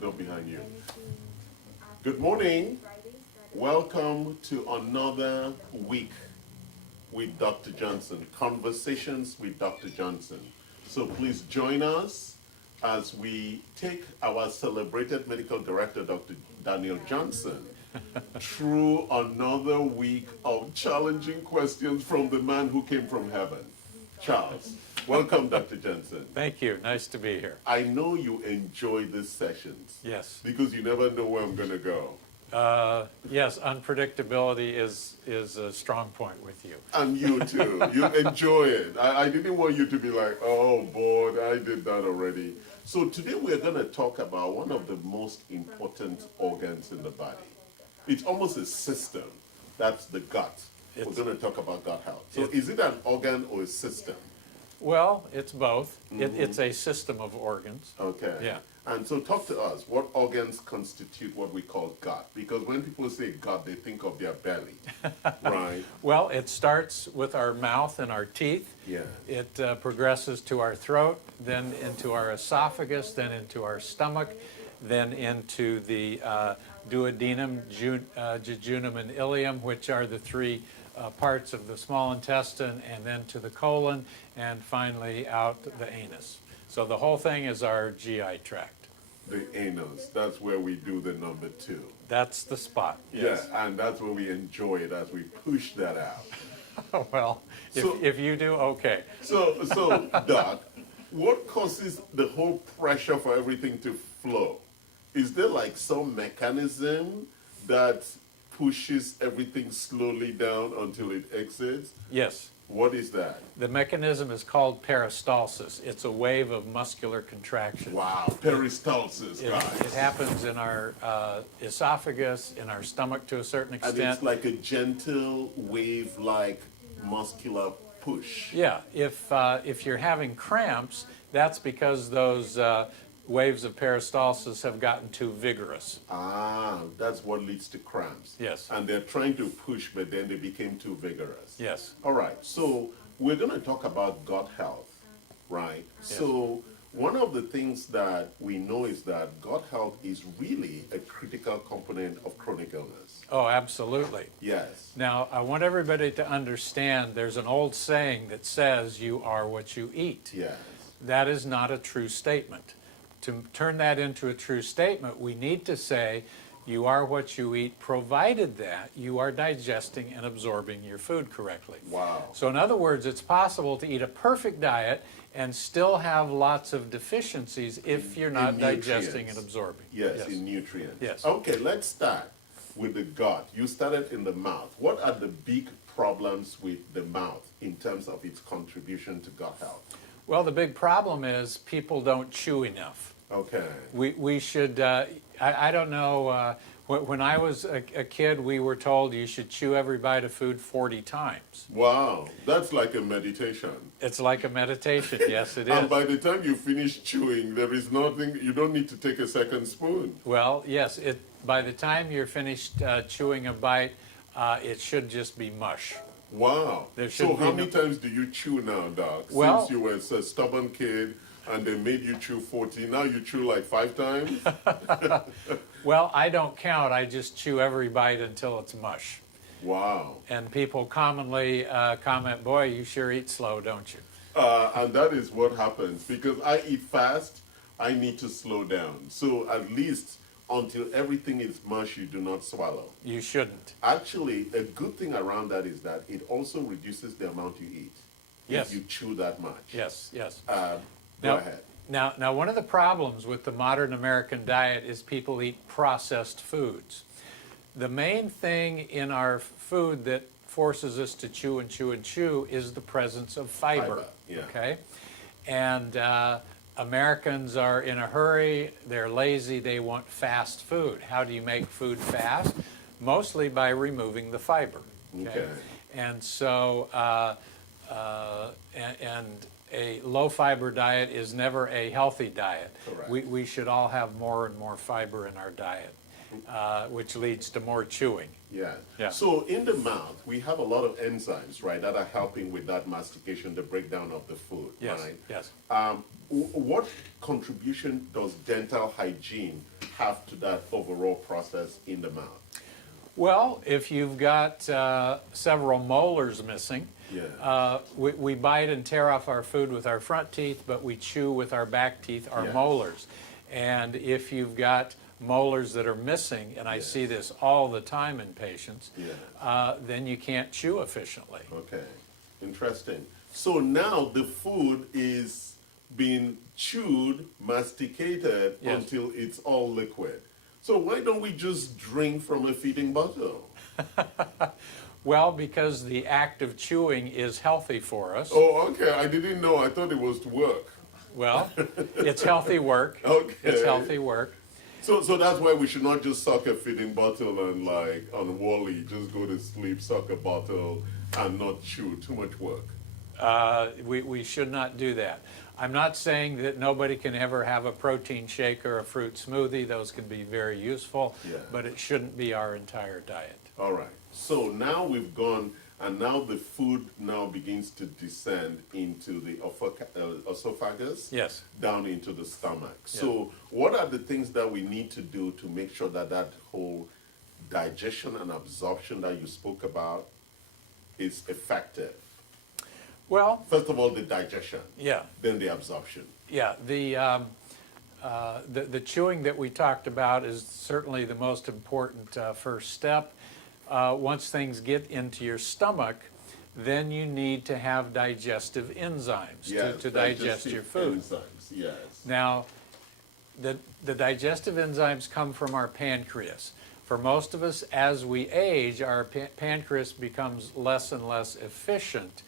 door behind you. Good morning. Welcome to another week with Dr. Johnson. Conversations with Dr. Johnson. So please join us as we take our celebrated medical director, Dr. Daniel Johnson, through another week of challenging questions from the man who came from heaven. Charles, welcome, Dr. Johnson. Thank you. Nice to be here. I know you enjoy these sessions. Yes. Because you never know where I'm going to go. Yes, unpredictability is a strong point with you. And you too. You enjoy it. I didn't want you to be like, oh, bored, I did that already. So today we're going to talk about one of the most important organs in the body. It's almost a system. That's the gut. We're going to talk about gut health. So is it an organ or a system? Well, it's both. It's a system of organs. Okay. Yeah. And so talk to us. What organs constitute what we call gut? Because when people say gut, they think of their belly, right? Well, it starts with our mouth and our teeth. Yeah. It progresses to our throat, then into our esophagus, then into our stomach, then into the duodenum, jejunum, and ileum, which are the three parts of the small intestine, and then to the colon, and finally out the anus. So the whole thing is our GI tract. The anus, that's where we do the number 2. That's the spot, yes. Yeah, and that's where we enjoy it as we push that out. Well, So- if you do, okay. So Doc, what causes the whole pressure for everything to flow? Is there like some mechanism that pushes everything slowly down until it exits? Yes. What is that? The mechanism is called peristalsis. It's a wave of muscular contraction. Wow, peristalsis, It guys. happens in our esophagus, in our stomach to a certain And extent. it's like a gentle wave-like muscular push. Yeah, if you're having cramps, that's because those waves of peristalsis have gotten too vigorous. Ah, that's what leads to cramps. Yes. And they're trying to push, but then they became too vigorous. Yes. All right, so we're going to talk about gut health, right? So one of the things that we know is that gut health is really a critical component of chronic illness. Oh, absolutely. Yes. Now, I want everybody to understand there's an old saying that says you are what you eat. Yes. That is not a true statement. To turn that into a true statement, we need to say you are what you eat, provided that you are digesting and absorbing your food correctly. Wow. So in other words, it's possible to eat a perfect diet and still have lots of deficiencies if you're not digesting and absorbing. Yes, in nutrients. Yes. Okay, let's start with the gut. You started in the mouth. What are the big problems with the mouth in terms of its contribution to gut health? Well, the big problem is people don't chew enough. Okay. We should, I don't know, when I was a kid, we were told you should chew every bite of food 40 times. Wow, that's like a meditation. It's like a meditation, yes it And is. by the time you finish chewing, there is nothing, you don't need to take a second spoon. Well, yes, by the time you're finished chewing a bite, it should just be mush. Wow. There should So be how many times do you chew now, Doc? Well- Since you were a stubborn kid and they made you chew 40, now you chew like 5 times? Well, I don't count, I just chew every bite until it's mush. Wow. And people commonly comment, boy, you sure eat slow, don't you? And that is what happens. Because I eat fast, I need to slow down. So at least until everything is mush, you do not swallow. You shouldn't. Actually, a good thing around that is that it also reduces the amount you eat. Yes. If you chew that much. Yes, yes. Go ahead. Now, one of the problems with the modern American diet is people eat processed foods. The main thing in our food that forces us to chew and chew and chew is the presence of fiber. Yeah. Okay? And Americans are in a hurry, they're lazy, they want fast food. How do you make food fast? Mostly by removing the fiber. Okay. And so, and a low fiber diet is never a healthy diet. Correct. We should all have more and more fiber in our diet, which leads to more chewing. Yeah. Yeah. So in the mouth, we have a lot of enzymes, right, that are helping with that mastication, the breakdown of the food, Yes, right? yes. what contribution does dental hygiene have to that overall process in the mouth? Well, if you've got several molars missing, Yeah. we bite and tear off our food with our front teeth, but we chew with our back teeth, our Yes. molars. And if you've got molars that are missing, and I Yes. see this all the time in patients, Yeah. then you can't chew efficiently. Okay, interesting. So now the food is being chewed, masticated Yes. until it's all liquid. So why don't we just drink from a feeding bottle? Well, because the act of chewing is healthy for us. Oh, okay. I didn't know. I thought it was to work. Well, it's healthy work. Okay. It's healthy work. So that's why we should not just suck a feeding bottle and like on Wall-E, just go to sleep, suck a bottle, and not chew. Too much work. We should not do that. I'm not saying that nobody can ever have a protein shake or a fruit smoothie. Those can be very useful, Yeah. but it shouldn't be our entire diet. All right. So now we've gone, and now the food now begins to descend into the esophagus, Yes. down into the stomach. Yeah. So what are the things that we need to do to make sure that that whole digestion and absorption that you spoke about is effective? Well, First of all, the digestion, yeah. then the absorption. Yeah, the chewing that we talked about is certainly the most important first step. Once things get into your stomach, then you need to have digestive enzymes Yes, to digest your food. Enzymes, yes. Now, the digestive enzymes come from our pancreas. For most of us, as we age, our pancreas becomes less and less efficient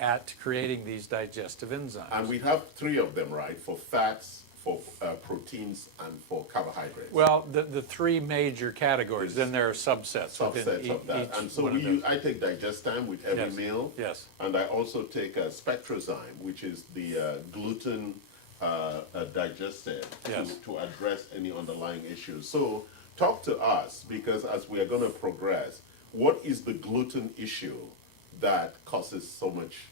at creating these digestive enzymes. And we have three of them, right? For fats, for proteins, and for carbohydrates. Well, the three major categories, then there are subsets within Subsets of that. each And so one of those. I take Digestime with every Yes. meal. Yes. And I also take Spectrozyme, which is the gluten digestive Yes. to address any underlying issues. So talk to us, because as we are going to progress, what is the gluten issue that causes so much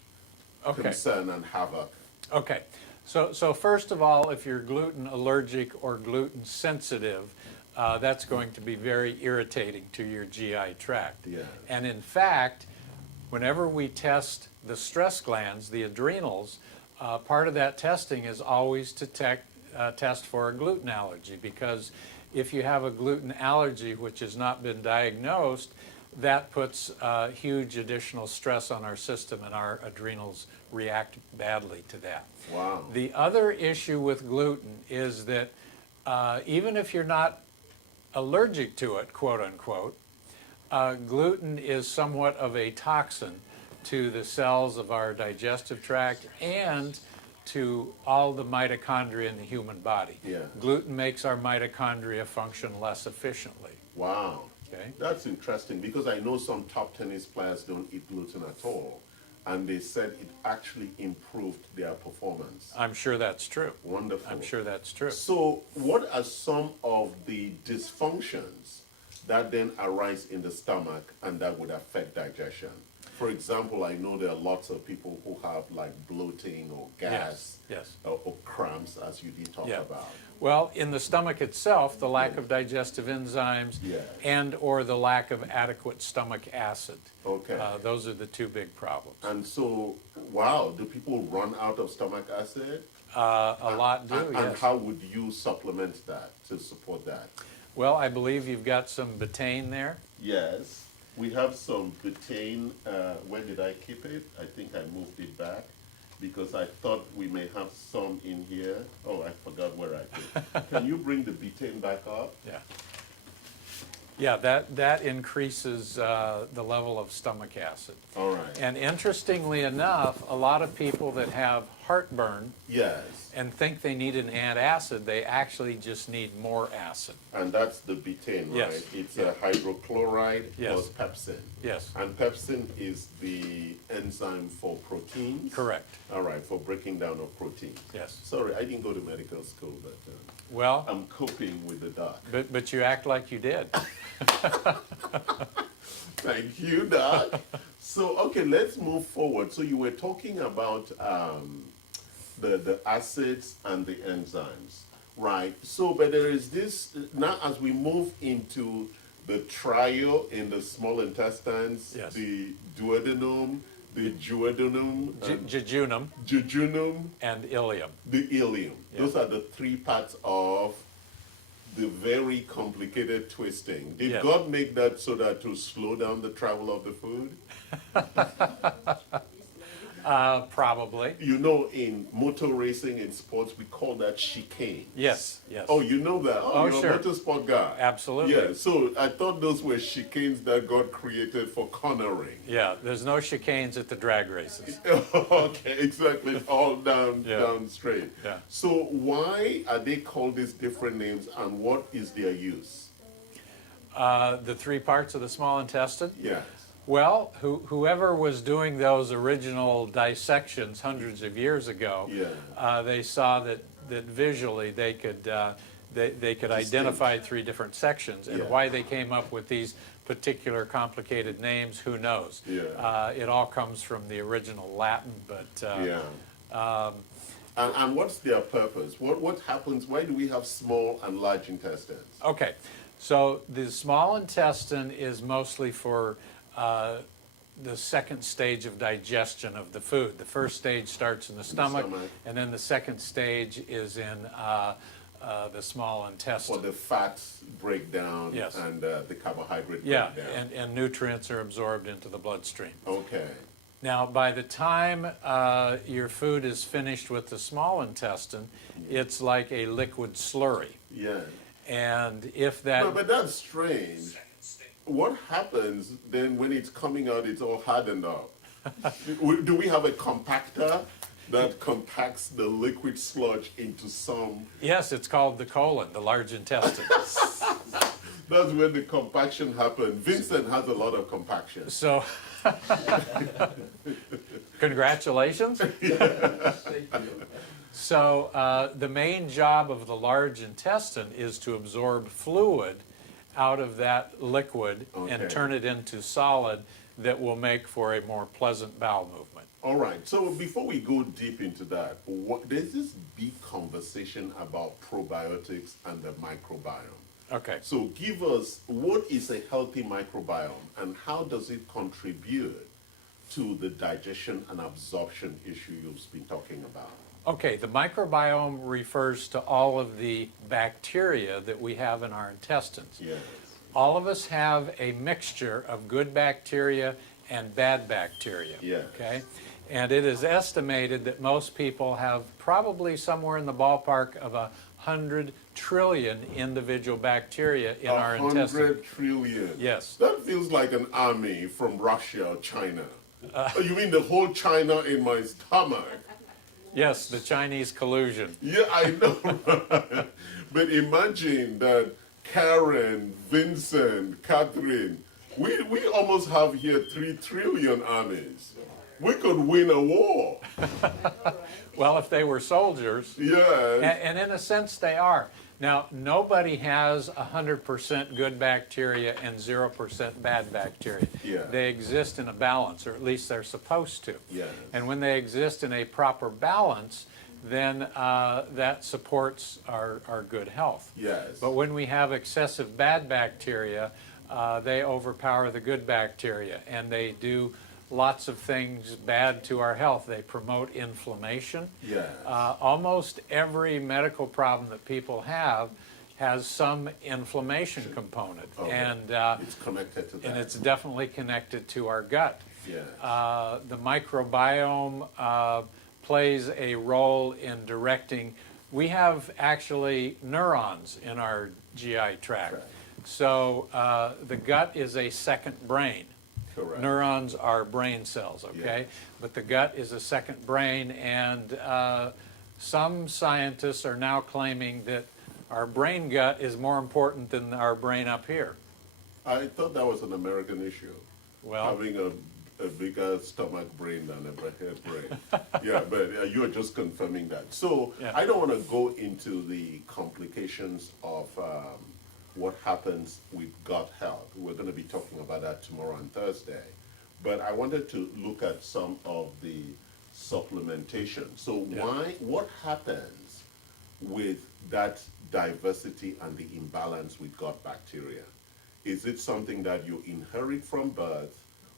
Okay. concern and havoc? Okay. So first of all, if you're gluten allergic or gluten sensitive, that's going to be very irritating to your GI tract. Yeah. And in fact, whenever we test the stress glands, the adrenals, part of that testing is always to test for a gluten allergy, because if you have a gluten allergy which has not been diagnosed, that puts huge additional stress on our system, and our adrenals react badly to that. Wow. The other issue with gluten is that even if you're not allergic to it, quote unquote, gluten is somewhat of a toxin to the cells of our digestive tract and to all the mitochondria in the human body. Yeah. Gluten makes our mitochondria function less efficiently. Wow. Okay. That's interesting, because I know some top tennis players don't eat gluten at all, and they said it actually improved their performance. I'm sure that's true. Wonderful. I'm sure that's true. So what are some of the dysfunctions that then arise in the stomach and that would affect digestion? For example, I know there are lots of people who have like bloating or gas, Yes. or cramps, as you did talk Yeah. about. Well, in the stomach itself, the lack of digestive enzymes Yeah. and or the lack of adequate stomach acid. Okay. Those are the two big problems. And so, wow, do people run out of stomach acid? A lot do, And yes. how would you supplement that to support that? Well, I believe you've got some betaine there. Yes, we have some betaine. Where did I keep it? I think I moved it back because I thought we may have some in here. Oh, I forgot where I put it. Can you bring the betaine back up? Yeah. Yeah, that increases the level of stomach acid. All right. And interestingly enough, a lot of people that have heartburn Yes, and think they need an antacid, they actually just need more acid. and that's the betaine, right? Yes. It's Yeah. a hydrochloride Yes. plus pepsin. Yes, And pepsin is the enzyme for proteins. correct. All right, for breaking down of proteins. Yes. Sorry, I didn't go to medical school, but Well, I'm coping with the doc. but you act like you did. Thank you, Doc. So, okay, let's move forward. So you were talking about the acids and the enzymes, right? So, but there is this, now as we move into the trio in the small intestines, Yes. the duodenum, the duodenum, Jejunum jejunum, and ileum. the ileum. Yeah. Those are the three parts of the very complicated twisting. Did Yes. God make that so that to slow down the travel of the food? Probably. You know, in motor racing, in sports, we call that chicane. Yes, yes. Oh, you know that? Oh, you're sure. a motorsport guy. Absolutely. Yeah, so I thought those were chicanes that God created for cornering. Yeah, there's no chicanes at the drag races. Okay, exactly. It's all down, Yeah. down straight. Yeah. So why are they called these different names, and what is their use? The three parts of the small intestine? Yes. Well, whoever was doing those original dissections hundreds of years ago, Yeah. they saw that visually they could identify three different sections, and Yeah. why they came up with these particular complicated names, who knows? Yeah. It all comes from the original Latin, but Yeah. And what's their purpose? What happens? Why do we have small and large intestines? okay. So the small intestine is mostly for the second stage of digestion of the food. The first stage starts in the stomach, and then the second stage is in the small intestine. For the fats breakdown. Yes. And the carbohydrate Yeah, breakdown. and nutrients are absorbed into the bloodstream. Okay. Now, by the time your food is finished with the small intestine, it's like a liquid slurry. Yeah. And if that... No, but that's strange. What happens then when it's coming out, it's all hardened up? Do we have a compactor that compacts the liquid sludge into some? Yes, it's called the colon, the large intestine. That's when the compaction happens. Vincent has a lot of compaction. So, congratulations. So, the main job of the large intestine is to absorb fluid out of that liquid Okay. and turn it into solid that will make for a more pleasant bowel movement. All right. So before we go deep into that, there's this big conversation about probiotics and the microbiome. Okay. So give us, what is a healthy microbiome and how does it contribute to the digestion and absorption issue you've been talking about? Okay, the microbiome refers to all of the bacteria that we have in our intestines. Yes. All of us have a mixture of good bacteria and bad bacteria. Yes. Okay? And it is estimated that most people have probably somewhere in the ballpark of 100 trillion individual bacteria in our intestine. 100 trillion. Yes. That feels like an army from Russia or China. You mean the whole China in my stomach? Yes, the Chinese collusion. Yeah, I know. But imagine that Karen, Vincent, Catherine, we almost have here 3 trillion armies. We could win a war. Well, if they were soldiers, Yes. and in a sense they are. Now, nobody has 100% good bacteria and 0% bad bacteria. Yeah. They exist in a balance, or at least they're supposed to. Yes. And when they exist in a proper balance, then that supports our good health. Yes. But when we have excessive bad bacteria, they overpower the good bacteria, and they do lots of things bad to our health. They promote inflammation. Yes. Almost every medical problem that people have has some inflammation component, Okay. and It's connected to that. and it's definitely connected to our gut. Yes. The microbiome plays a role in directing. We have actually neurons in our GI tract. Correct. So the gut is a second brain. Correct. Neurons are brain cells, okay? Yeah. But the gut is a second brain, and some scientists are now claiming that our brain gut is more important than our brain up here. I thought that was an American issue. Well, Having a bigger stomach brain than a head brain. Yeah, but you're just confirming that. So Yeah. I don't want to go into the complications of what happens with gut health. We're going to be talking about that tomorrow and Thursday. But I wanted to look at some of the supplementation. So Yeah. what happens with that diversity and the imbalance with gut bacteria? Is it something that you inherit from birth,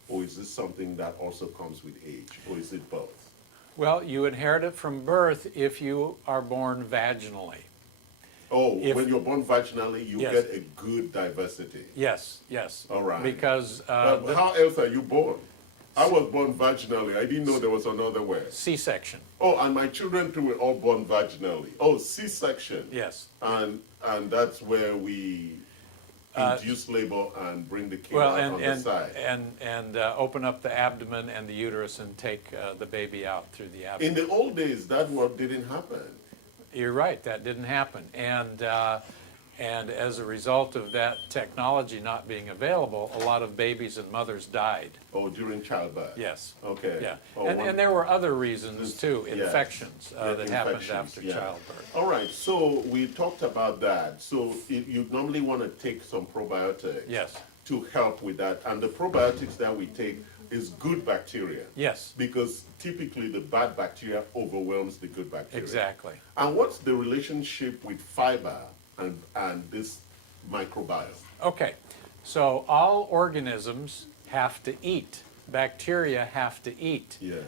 or is it something that also comes with age, or is it both? Well, you inherit it from birth if you are born vaginally. Oh, If- when you're born vaginally, you Yes. get a good diversity. Yes, yes. All right. Because How else are you born? I was born vaginally. I didn't know there was another way. C-section. Oh, and my children too were all born vaginally. Oh, C-section. Yes. And that's where we induce labor and bring the kid Well, out on the side. and open up the abdomen and the uterus and take the baby out through the abdomen. In the old days, that what didn't happen. You're right, that didn't happen. And as a result of that technology not being available, a lot of babies and mothers died. Oh, during childbirth. Yes. Okay. Yeah. Oh, And there were other reasons too, Yes. infections Yeah, that happened infections, after yeah. childbirth. All right, so we talked about that. So you normally want to take some probiotics. Yes. To help with that. And the probiotics that we take is good bacteria. Yes. Because typically the bad bacteria overwhelms the good bacteria. Exactly. And what's the relationship with fiber and this microbiome? Okay, so all organisms have to eat. Bacteria have to eat. Yes.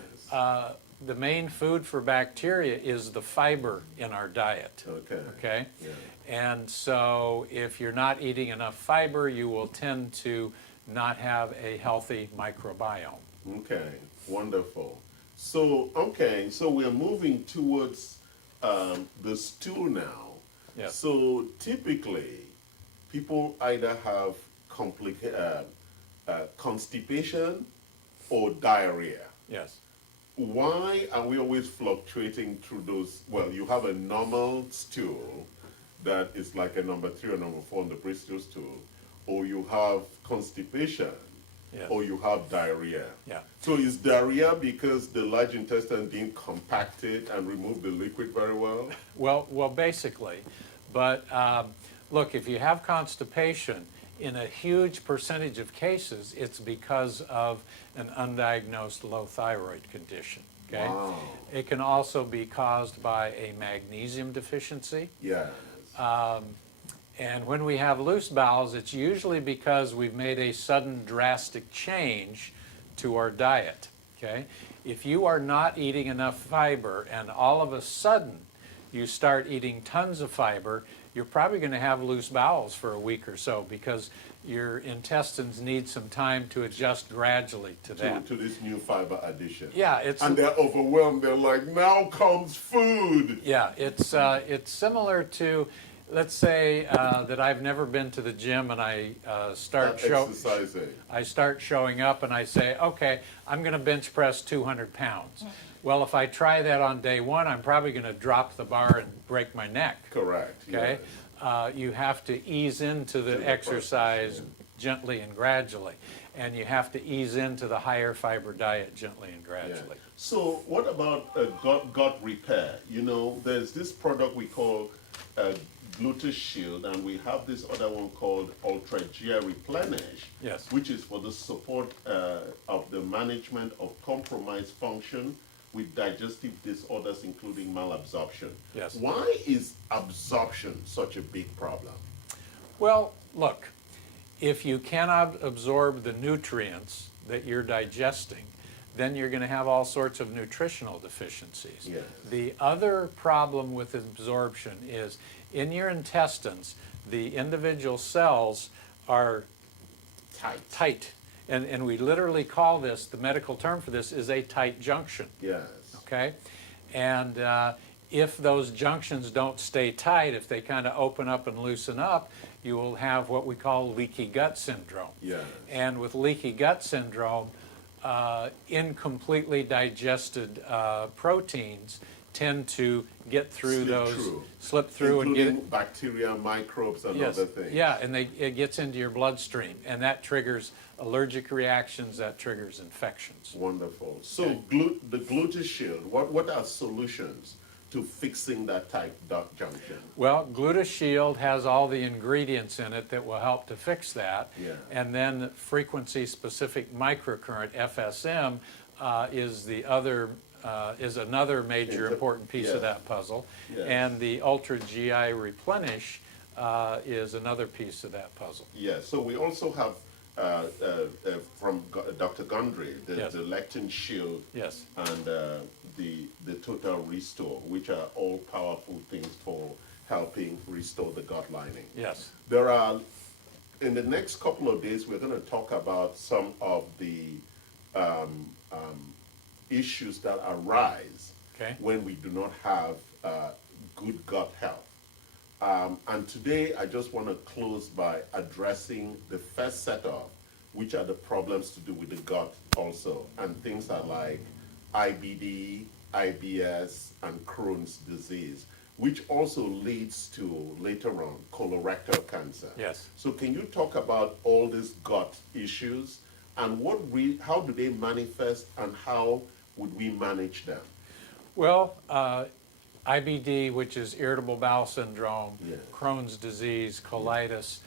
The main food for bacteria is the fiber in our diet. Okay. Okay? Yeah. And so if you're not eating enough fiber, you will tend to not have a healthy microbiome. Okay, wonderful. So, okay, so we're moving towards the stool now. Yes. So typically, people either have constipation or diarrhea. Yes. Why are we always fluctuating through those? Well, you have a normal stool that is like a number 3 or number 4 on the Bristol stool, or you have constipation, Yes. or you have diarrhea. Yeah. So is diarrhea because the large intestine didn't compact it and remove the liquid very well? Well, basically. But look, if you have constipation, in a huge percentage of cases, it's because of an undiagnosed low thyroid condition. Okay? Wow. It can also be caused by a magnesium deficiency. Yes. And when we have loose bowels, it's usually because we've made a sudden drastic change to our diet. Okay? If you are not eating enough fiber and all of a sudden you start eating tons of fiber, you're probably going to have loose bowels for a week or so because your intestines need some time to adjust gradually to that. To this new fiber addition. Yeah, it's And they're overwhelmed. They're like, now comes food. yeah, it's similar to, let's say that I've never been to the gym and I start Exercising. I start showing up and I say, okay, I'm going to bench press 200 pounds. Well, if I try that on day one, I'm probably going to drop the bar and break my neck. Correct. Okay, yes. you have to ease into the the exercise process, gently and gradually, and you have to ease into the higher fiber diet gently and Yeah. gradually. So what about gut repair? You know, there's this product we call Gluteus Shield, and we have this other one called Ultra G Replenish, Yes. which is for the support of the management of compromised function with digestive disorders, including malabsorption. Yes. Why is absorption such a big problem? Well, look, if you cannot absorb the nutrients that you're digesting, then you're going to have all sorts of nutritional deficiencies. Yes. The other problem with absorption is in your intestines, the individual cells are tight. And we literally call this, the medical term for this is a tight junction. Yes. Okay? And if those junctions don't stay tight, if they kind of open up and loosen up, you will have what we call leaky gut syndrome. Yes. And with leaky gut syndrome, incompletely digested proteins tend to get through slip through and including get bacteria, microbes, and yes, other things. yeah, and it gets into your bloodstream, and that triggers allergic reactions, that triggers infections. Wonderful. So Okay. the Gluteus Shield, what are solutions to fixing that tight gut junction? Well, Gluteus Shield has all the ingredients in it that will help to fix that. Yeah. And then frequency-specific microcurrent, FSM, is the other is another major important piece of yes. that puzzle. Yes. And the Ultra GI Replenish is another piece of that puzzle. Yes, so we also have from Dr. Gondry, Yes. the Lectin Shield Yes. and the Total Restore, which are all powerful things for helping restore the gut lining. Yes. There are, in the next couple of days, we're going to talk about some of the issues that arise Okay. when we do not have good gut health. And today, I just want to close by addressing the first set of, which are the problems to do with the gut also. And things are like IBD, IBS, and Crohn's disease, which also leads to, later on, colorectal cancer. Yes. So can you talk about all these gut issues and how do they manifest and how would we manage them? Well, IBD, which is irritable bowel syndrome, Yes. Crohn's disease, colitis,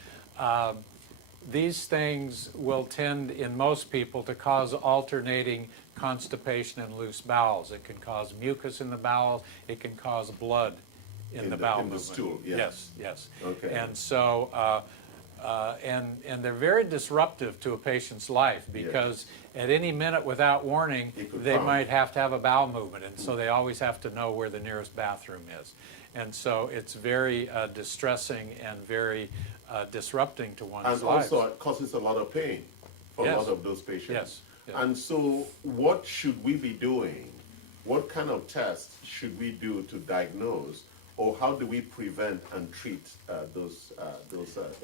these things will tend in most people to cause alternating constipation and loose bowels. It can cause mucus in the bowels. It can cause blood in the bowel movement. stool, yeah. Yes, yes. Okay. And so, and they're very disruptive to a patient's life because at any minute without warning, It could they come. might have to have a bowel movement, and so they always have to know where the nearest bathroom is. And so it's very distressing and very disrupting to one's And lives. also it causes a lot of pain for a Yes. lot of those patients. Yes, yes. And so what should we be doing? What kind of tests should we do to diagnose, or how do we prevent and treat those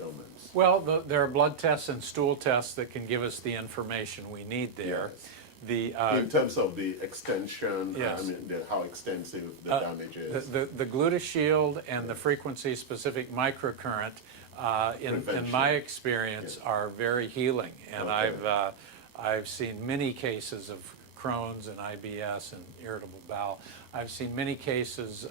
ailments? Well, there are blood tests and stool tests that can give us the information we need there. Yes. The In terms of the extension, Yes. I mean, how extensive the damage is. The GlutatShield and the frequency-specific microcurrent, in Prevention. my experience, Yes. are very healing. And Okay. I've seen many cases of Crohn's and IBS and irritable bowel. I've seen many cases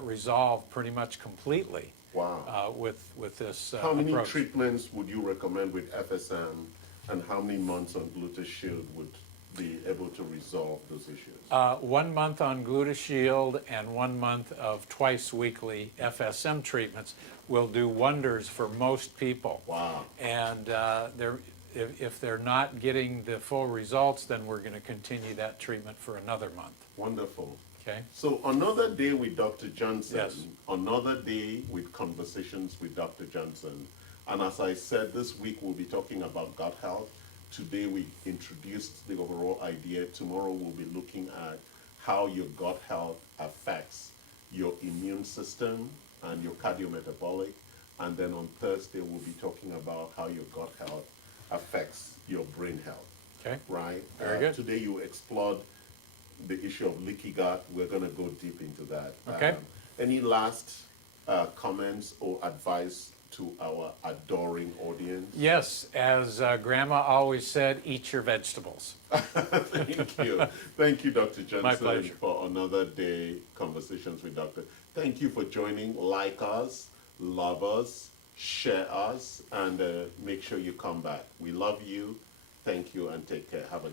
resolve pretty much completely Wow. with this How many approach. treatments would you recommend with FSM, and how many months on GlutatShield would be able to resolve those issues? 1 month on GlutatShield and 1 month of twice weekly FSM treatments will do wonders for most people. Wow. And if they're not getting the full results, then we're going to continue that treatment for another month. Wonderful. Okay? So another day with Dr. Johnson, Yes. another day with Conversations with Dr. Johnson. And as I said, this week we'll be talking about gut health. Today we introduced the overall idea. Tomorrow we'll be looking at how your gut health affects your immune system and your cardiometabolic. And then on Thursday we'll be talking about how your gut health affects your brain health. Okay? Right? Very good. Today you explored the issue of leaky gut. We're going to go deep into that. Okay. Any last comments or advice to our adoring audience? Yes, as Grandma always said, eat your vegetables. Thank you. Thank you, Dr. Johnson, My pleasure. for another day Conversations with Dr. Thank you for joining. Like us, love us, share us, and make sure you come back. We love you. Thank you, and take care. Have a good